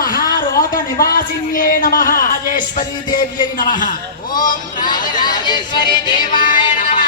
महारोग निवासिन्ये नमः राजेश्वरी देव्यै नमः ओम राजराजेश्वरी देवाय नमः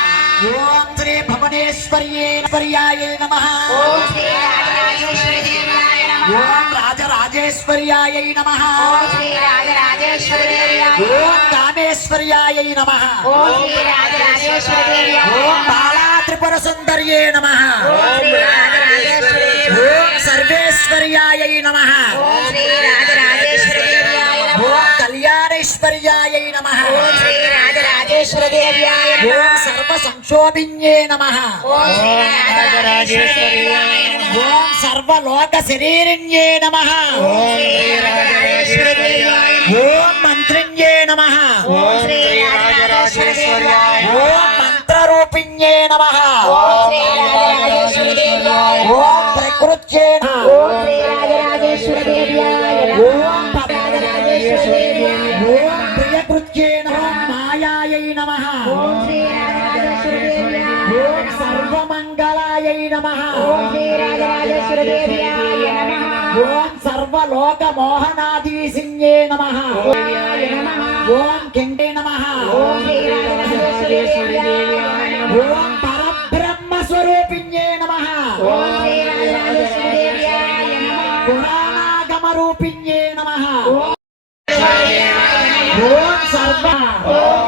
ओम श्री भुवनेश्वर्याय नमः ओम श्री राजराजेश्वरी देवाय नमः ओम राजराजेश्वर्याय नमः ओम श्री राजराजेश्वरी देव्याय ओम कामेश्वर्याय नमः ओम श्री राजराजेश्वरी देव्याय ओम बाला त्रिपुर सुंदर्ये नमः ओम श्री राजराजेश्वरी ओम सर्वेश्वर्याय नमः ओम श्री राजराजेश्वरी देव्याय नमः ओम कल्याणेश्वर्याय नमः ओम श्री राजराजेश्वरी देव्याय नमः ओम सर्व संक्षोभिन्ये नमः ओम श्री राजराजेश्वरी नमः ओम सर्व लोक शरीरिण्ये नमः ओम श्री राजराजेश्वरी देव्याय नमः ओम मंत्रिण्ये नमः ओम श्री राजराजेश्वरी ओम मंत्र रूपिण्ये नमः ओम श्री राजराजेश्वरी देव्याय ओम प्रकृत्ये ओम श्री राजराजेश्वरी देव्याय ओम राजराजेश्वरी देव्याय ओम प्रियकृत्ये नमः मायायै नमः ओम श्री राजराजेश्वरी देव्याय ओम सर्वमंगलायै नमः ओम श्री राजराजेश्वरी देव्याय नमः ओम सर्वलोक मोहनाधीसिन्ये नमः ओम किंडे नमः ओम श्री राजराजेश्वरी देव्याय ओम परब्रह्म स्वरूपिण्ये नमः ओम श्री राजराजेश्वरी देव्याय नमः पुराणागम रूपिण्ये नमः ओम सर्व ओम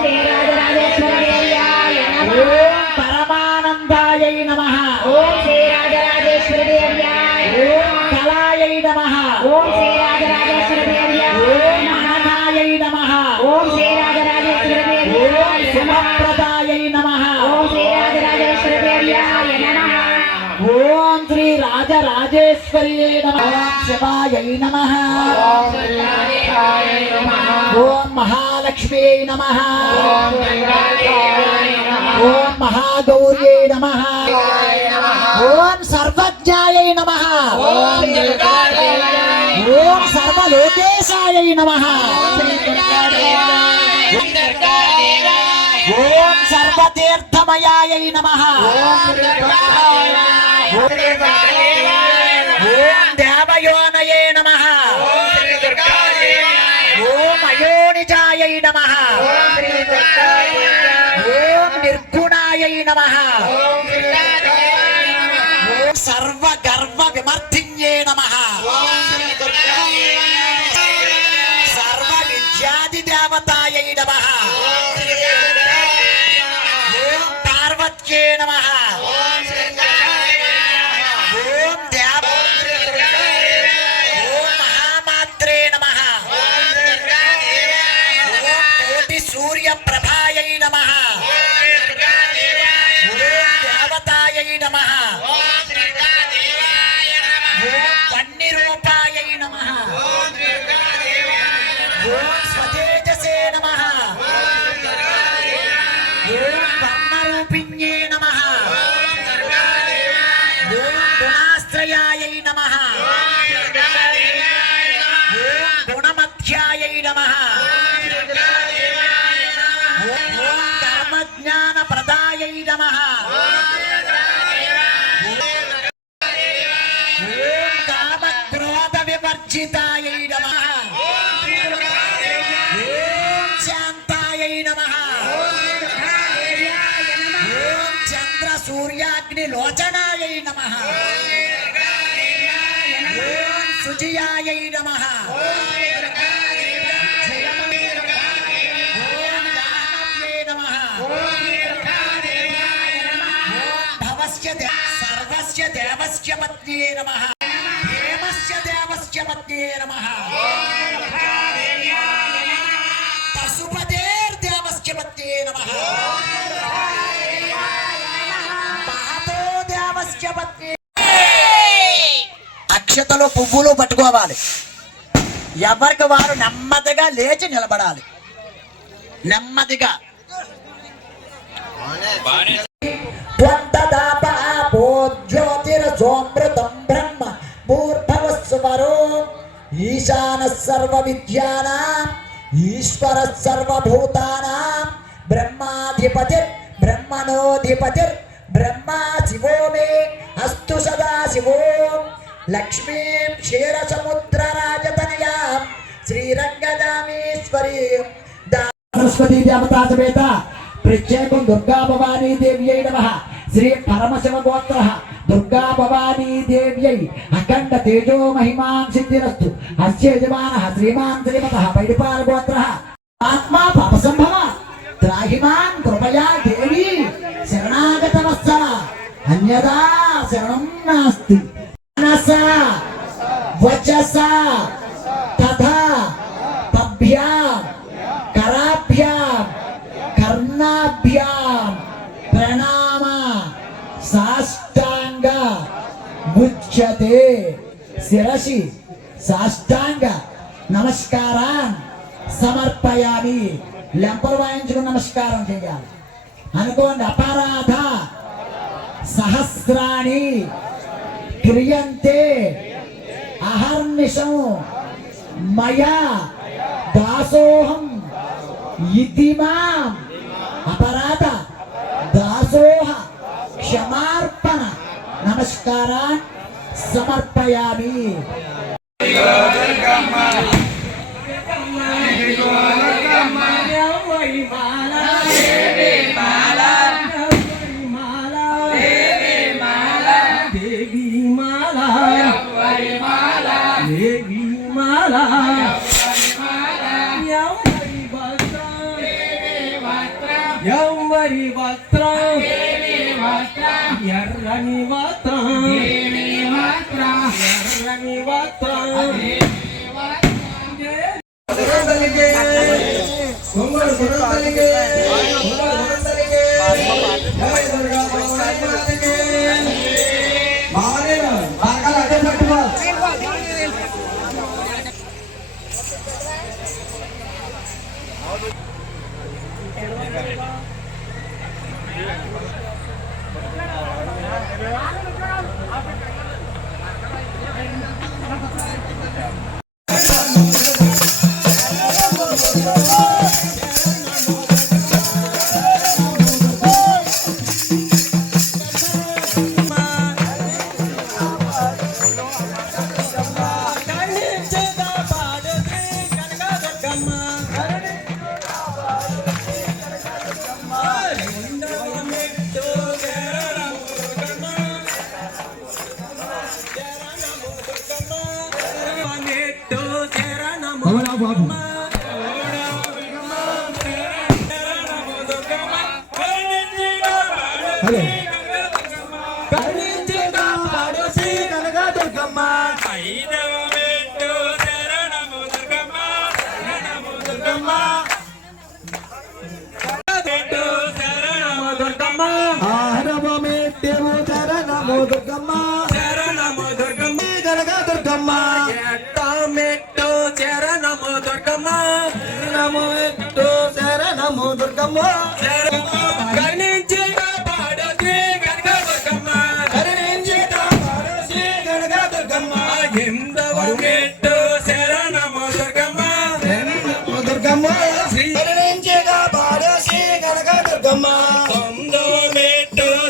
श्री राजराजेश्वरी देव्याय नमः ओम परमानंदायै नमः ओम श्री राजराजेश्वरी देव्याय ओम कलायै नमः ओम श्री राजराजेश्वरी देव्याय ओम अनघायै नमः ओम श्री राजराजेश्वरी देव्याय शुभप्रदायै नमः ओम श्री राजराजेश्वरी देव्याय नमः ओम श्री राजराजेश्वर्यै नमः ओम शिवायै नमः ओम गंगादेव्यै नमः ओम महालक्ष्म्यै नमः ओम गंगादेव्यै नमः ओम महागौर्यै नमः ओम सर्वज्ञायै नमः ओम दुर्गादेव्यै ओम सर्वलोकेशायै नमः ओम सर्वतीर्थमयायै नमः ओम देवयोनये नमः ओम अयोनिजायै नमः ओम निर्गुणायै नमः ओम सर्वगर्व विमर्थिन्ये नमः सर्वविद्यादिदेवतायै नमः ओम पार्वत्यै नमः ओम देव ओम महामात्रे नमः ओम कोटि सूर्य प्रभायै नमः ओम देवतायै नमः ओम वह्निरूपायै नमः ओम स्वतेजसे नमः ఓం కామక్రోధ వివర్జితాయై నమః. ఓం శాంతాయై నమః. ఓం చంద్ర సూర్యాగ్ని లోచనాయై నమః. ఓం సుజియాయై నమః. ఓం దానవ్యై నమః. ఓం భవస్య సర్వస్య దేవస్య పత్న్యే నమః. హేమస్య దేవస్య పత్న్యే నమః. పశుపతేర్దేవస్య పత్న్యే నమః. మహతో దేవస్య పత్న్యే. అక్షతలు పువ్వులు పట్టుకోవాలి. ఎవరికి వారు నెమ్మదిగా లేచి నిలబడాలి. నెమ్మదిగా జ్యోతిరసోమృతం బ్రహ్మ భూర్భవస్వరో ఈశాన సర్వ విద్యానాం ఈశ్వర సర్వభూతానాం బ్రహ్మాధిపతిర్ బ్రహ్మణోధిపతిర్ బ్రహ్మా శివో మే అస్తు సదా శివో. లక్ష్మీం క్షీరసముద్రరాజతనయాం శ్రీరంగదామేశ్వరీం సరస్వతీ దేవతా సమేత ప్రత్యేకం దుర్గా భవానీ దేవ్యై నమః. శ్రీ పరమశివ గోత్ర దుర్గా భవానీ దేవ్యై అఖండ తేజో మహిమాన్ సిద్ధిరస్తు. అస్య యజమానః శ్రీమాన్ శ్రీమతః పైడిపాల గోత్రః. ఆత్మా పాపసంభవ త్రాహిమాన్ కృపయా దేవి శరణాగతవత్సల. అన్యదా శరణం నాస్తి. మనసా వచసా తథా పభ్యాం కరాభ్యాం కర్ణాభ్యాం ప్రణామ సాష్టాంగ ముచ్యతే. శిరసి సాష్టాంగ నమస్కారం సమర్పయామి. లెంపలు వాయించుకుని నమస్కారం చేయాలి అనుకోండి. అపరాధ సహస్రాణి క్రియంతే అహర్నిశం మయా దాసోహం ఇతి మాం. అపరాధ దాసోహ క్షమార్పణ నమస్కారాన్ సమర్పయామి. ఎవ్వరి వస్త్రం ఎర్రని వస్త్రం ఎర్రని వస్త్రం బాబు హలో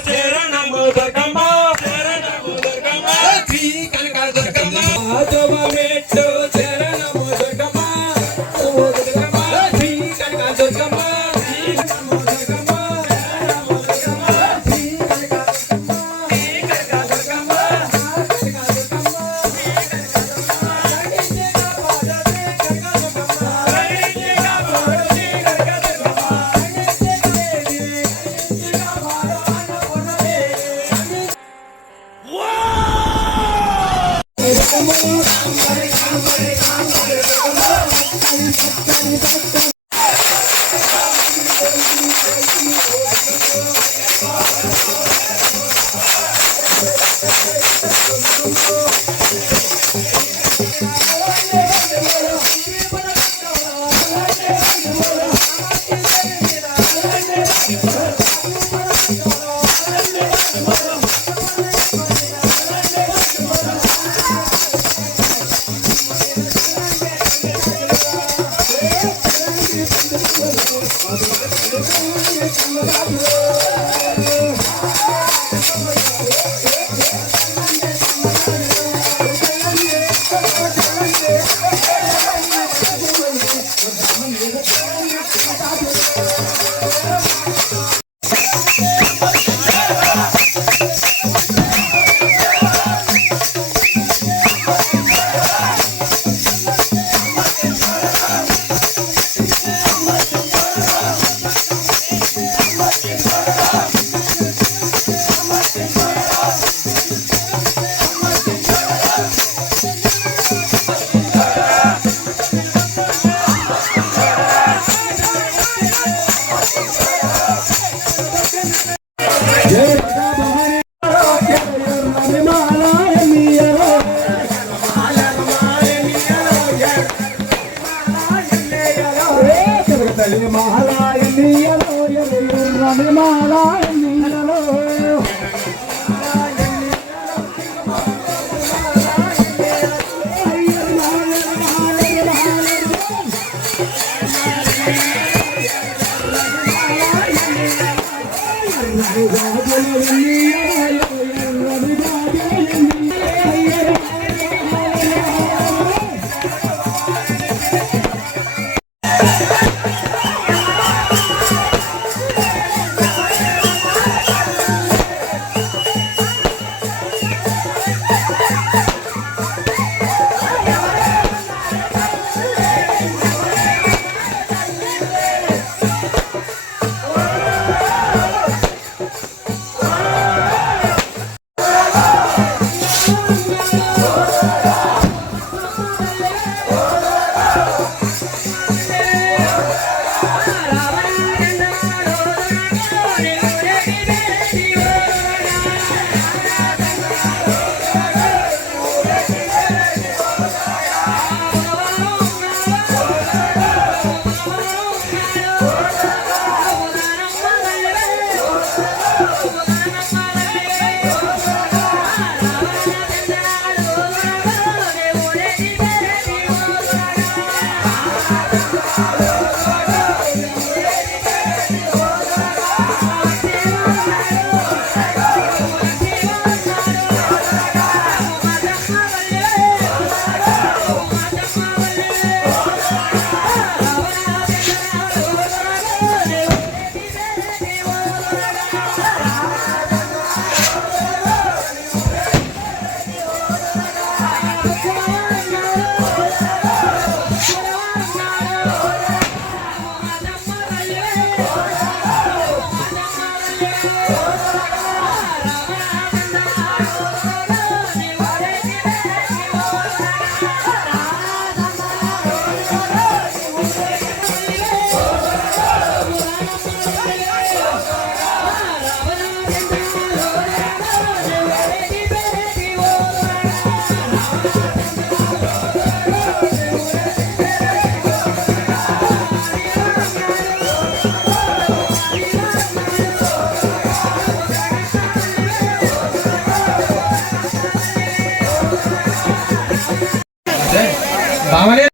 శ్రీ భావనే